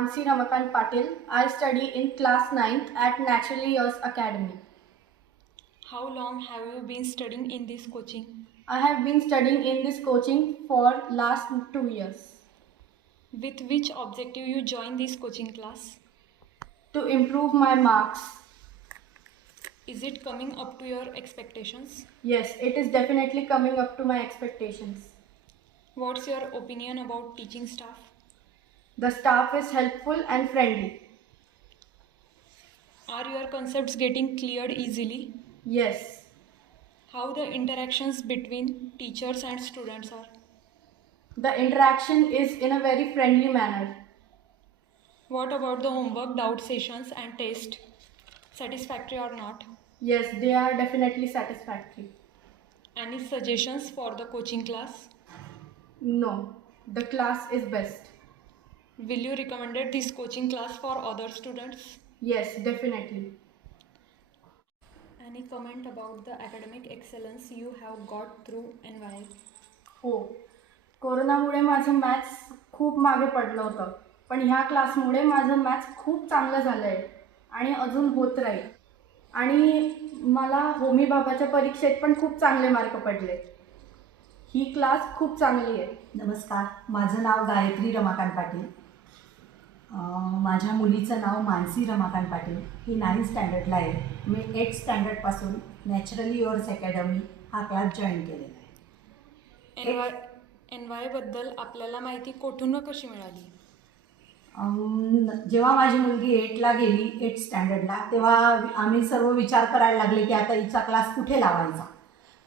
Mansi Ramakant Patil. I study in class 9th at Natural Years Academy. How long have you been studying in this coaching? I have been studying in this coaching for last 2 years. With which objective you joined this coaching class? To improve my marks. Is it coming up to your expectations? Yes, it is definitely coming up to my expectations. What's your opinion about teaching staff? The staff is helpful and friendly. Are your concepts getting cleared easily? Yes. How the interactions between teachers and students are? The interaction is in a very friendly manner. What about the homework, doubt sessions and test? Satisfactory or not? Yes, they are definitely satisfactory. Any suggestions for the coaching class? No, the class is best. Will you recommend this coaching class for other students? Yes, definitely. Any comment about the academic excellence you have got through NY? हो, कोरोनामुळे माझं maths खूप मागे पडलं होतं, पण ह्या क्लासमुळे माझं मॅथ्स खूप चांगलं झालं आहे आणि अजून होत राहील. आणि मला होमी बाबाच्या परीक्षेत पण खूप चांगले मार्क पडले. ही क्लास खूप चांगली आहे. नमस्कार, माझं नाव गायत्री रमाकांत पाटील. माझ्या मुलीचं नाव मानसी रमाकांत पाटील. ही 9th स्टँडर्डला आहे. मी 8th स्टँडर्डपासून नॅचरली युअर्स अकॅडमी हा क्लास जॉईन केलेला आहे. NY बद्दल आपल्याला माहिती कुठून व कशी मिळाली? जेव्हा माझी मुलगी 8ला गेली, 8th स्टँडर्डला, तेव्हा आम्ही सर्व विचार करायला लागले की आता हिचा क्लास कुठे लावायचा.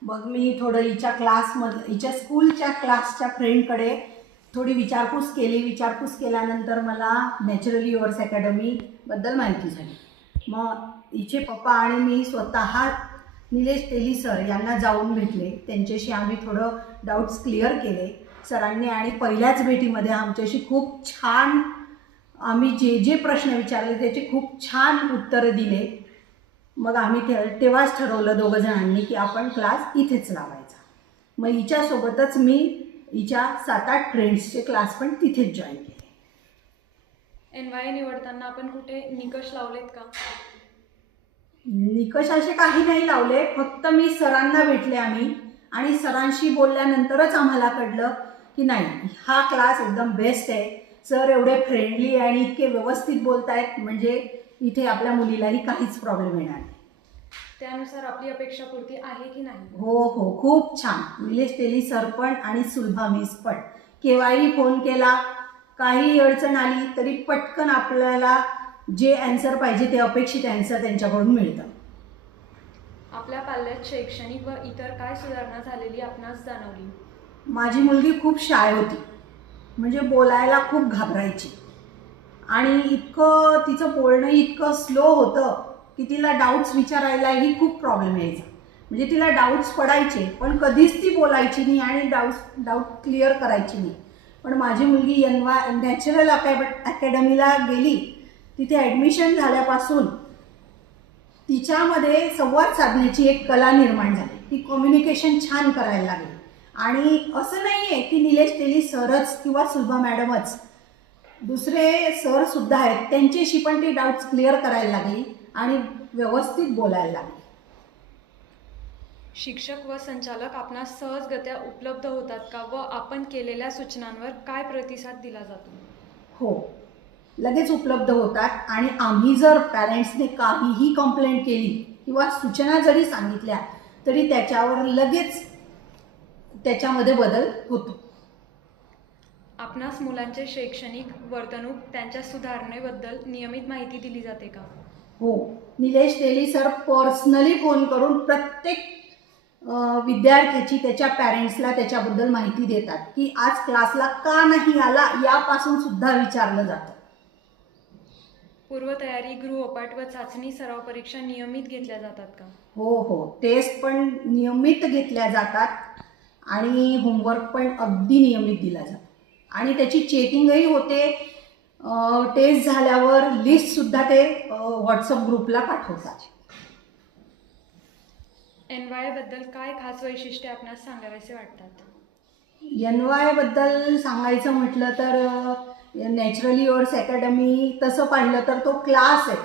मग मी थोडं हिच्या स्कूलच्या क्लासच्या फ्रेंडकडे थोडी विचारपूस केल्यानंतर मला नॅचरली युअर्स अकॅडमीबद्दल माहिती झाली. मग हिचे पप्पा आणि मी स्वतः निलेश तेली सर यांना जाऊन भेटले. त्यांच्याशी आम्ही थोडं डाऊट्स क्लिअर केले सरांनी आणि पहिल्याच भेटीमध्ये आमच्याशी खूप छान आम्ही जे प्रश्न विचारले त्याचे खूप छान उत्तरं दिले. मग आम्ही तेव्हाच ठरवलं दोघं जणांनी की आपण क्लास इथेच लावायचा. मग हिच्यासोबतच मी हिच्या 7-8 फ्रेंड्सचे क्लास पण तिथेच जॉईन केले. NY निवडताना आपण कुठे निकष लावलेत का? निकष असे काही नाही लावले, फक्त मी सरांना भेटले आम्ही आणि सरांशी बोलल्यानंतरच आम्हाला कळलं की नाही, हा क्लास एकदम बेस्ट आहे. सर एवढे फ्रेंडली आणि इतके व्यवस्थित बोलत आहेत, म्हणजे इथे आपल्या मुलीलाही काहीच प्रॉब्लेम येणार नाही. त्यानुसार आपली अपेक्षा पूर्ती आहे की नाही? हो, खूप छान. निलेश तेली सर पण आणि सुलभा मिस पण केव्हाही फोन केला, काही अडचण आली तरी पटकन आपल्याला जे ॲन्सर पाहिजे ते अपेक्षित ॲन्सर त्यांच्याकडून मिळतं. आपल्या पाल्यात शैक्षणिक व इतर काय सुधारणा झालेली आपणास जाणवली? माझी मुलगी खूप शाय होती, म्हणजे बोलायला खूप घाबरायची आणि इतकं तिचं बोलणं इतकं स्लो होतं की तिला डाऊट्स विचारायलाही खूप प्रॉब्लेम यायचा. म्हणजे तिला डाऊट्स पडायचे पण कधीच ती बोलायची नाही आणि डाऊट क्लिअर करायची नाही. पण माझी मुलगी नॅचरल अकॅडमीला गेली. तिथे ॲडमिशन झाल्यापासून तिच्यामध्ये संवाद साधण्याची एक कला निर्माण झाली. ती कम्युनिकेशन छान करायला लागली. आणि असं नाही आहे की निलेश तेली सरच किंवा सुलभा मॅडमच, दुसरे सरसुद्धा आहेत, त्यांच्याशी पण ती डाऊट्स क्लिअर करायला लागली आणि व्यवस्थित बोलायला लागली. शिक्षक व संचालक आपणास सहजगत्या उपलब्ध होतात का व आपण केलेल्या सूचनांवर काय प्रतिसाद दिला जातो? हो, लगेच उपलब्ध होतात आणि आम्ही जर पॅरेंट्सने काहीही कंप्लेंट केली किंवा सूचना जरी सांगितल्या तरी त्याच्यावर लगेच त्याच्यामध्ये बदल होतो. आपणास मुलांचे शैक्षणिक वर्तणूक त्यांच्या सुधारणेबद्दल नियमित माहिती दिली जाते का? हो, निलेश तेली सर पर्सनली फोन करून प्रत्येक विद्यार्थ्याची त्याच्या पॅरेंट्सला त्याच्याबद्दल माहिती देतात की आज क्लासला का नाही आला यापासून सुद्धा विचारलं जातं. पूर्वतयारी, गृहपाठ व चाचणी सराव परीक्षा नियमित घेतल्या जातात का? हो, टेस्ट पण नियमित घेतल्या जातात आणि होमवर्क पण अगदी नियमित दिला जातो आणि त्याची चेकिंगही होते. टेस्ट झाल्यावर लिस्टसुद्धा ते व्हॉट्सअप ग्रुपला पाठवतात. NY बद्दल काय खास वैशिष्ट्ये आपणास सांगावेसे वाटतात? NY बद्दल सांगायचं म्हटलं तर नॅचरली युअर्स अकॅडमी तसं पाहिलं तर तो क्लास आहे,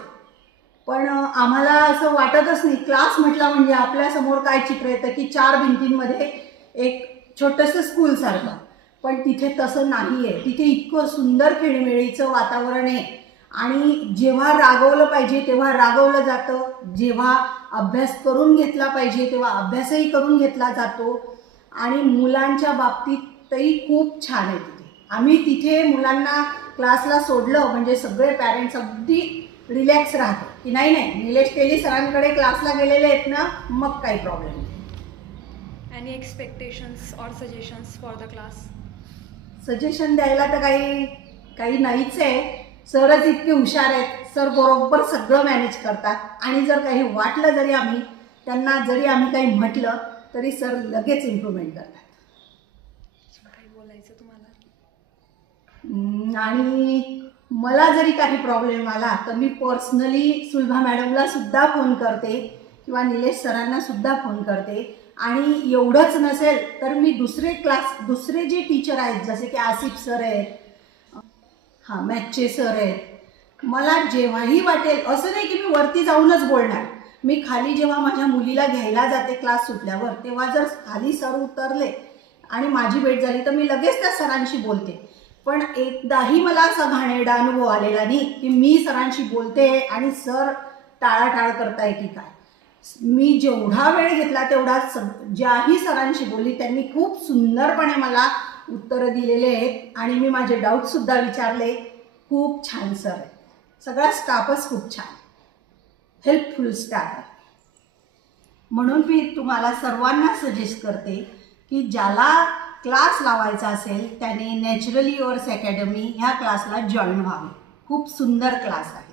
पण आम्हाला असं वाटतच नाही. क्लास म्हटला म्हणजे आपल्यासमोर काय चित्र येतं की 4 भिंतींमध्ये एक छोटंसं स्कूलसारखं, पण तिथे तसं नाही आहे. तिथे इतकं सुंदर खेळीमेळीचं वातावरण आहे आणि जेव्हा रागवलं पाहिजे तेव्हा रागवलं जातं, जेव्हा अभ्यास करून घेतला पाहिजे तेव्हा अभ्यासही करून घेतला जातो आणि मुलांच्या बाबतीतही खूप छान आहे तिथे. आम्ही तिथे मुलांना क्लासला सोडलं म्हणजे सगळे पॅरेंट्स अगदी रिलॅक्स राहतो की नाही नाही निलेश तेली सरांकडे क्लासला गेलेले आहेत ना, मग काही प्रॉब्लेम नाही. Any expectations or suggestions for the class? Suggestion द्यायला तर काही नाहीच आहे. सरच इतके हुशार आहेत, सर बरोबर सगळं मॅनेज करतात आणि जर काही वाटलं त्यांना जरी आम्ही काही म्हटलं तरी सर लगेच इम्प्रूव्हमेंट करतात. काही बोलायचं तुम्हाला? आणि मला जरी काही प्रॉब्लेम आला तर मी पर्सनली सुलभा मॅडमला सुद्धा फोन करते किंवा निलेश सरांना सुद्धा फोन करते. आणि एवढंच नसेल तर मी दुसरे जे टीचर आहेत जसे की आसिफ सर आहेत, मॅथचे सर आहेत, मला जेव्हाही वाटेल असं नाही की मी वरती जाऊनच बोलणार. मी खाली जेव्हा माझ्या मुलीला घ्यायला जाते क्लास सुटल्यावर तेव्हा जर खाली सर उतरले आणि माझी भेट झाली तर मी लगेच त्या सरांशी बोलते. पण एकदाही मला असा घाणेरडा अनुभव आलेला नाही की मी सरांशी बोलते आणि सर टाळाटाळ करताय की काय. मी जेवढा वेळ घेतला तेवढा ज्याही सरांशी बोलली त्यांनी खूप सुंदरपणे मला उत्तरं दिलेले आहेत आणि मी माझे डाऊटसुद्धा विचारले. खूप छान सर आहे, सगळा स्टाफच खूप छान, हेल्पफुल स्टाफ आहे. म्हणून मी तुम्हाला सर्वांना सजेस्ट करते की ज्याला क्लास लावायचा असेल त्याने नॅचरली युअर्स अकॅडमी ह्या क्लासला जॉईन व्हावे. खूप सुंदर क्लास आहे.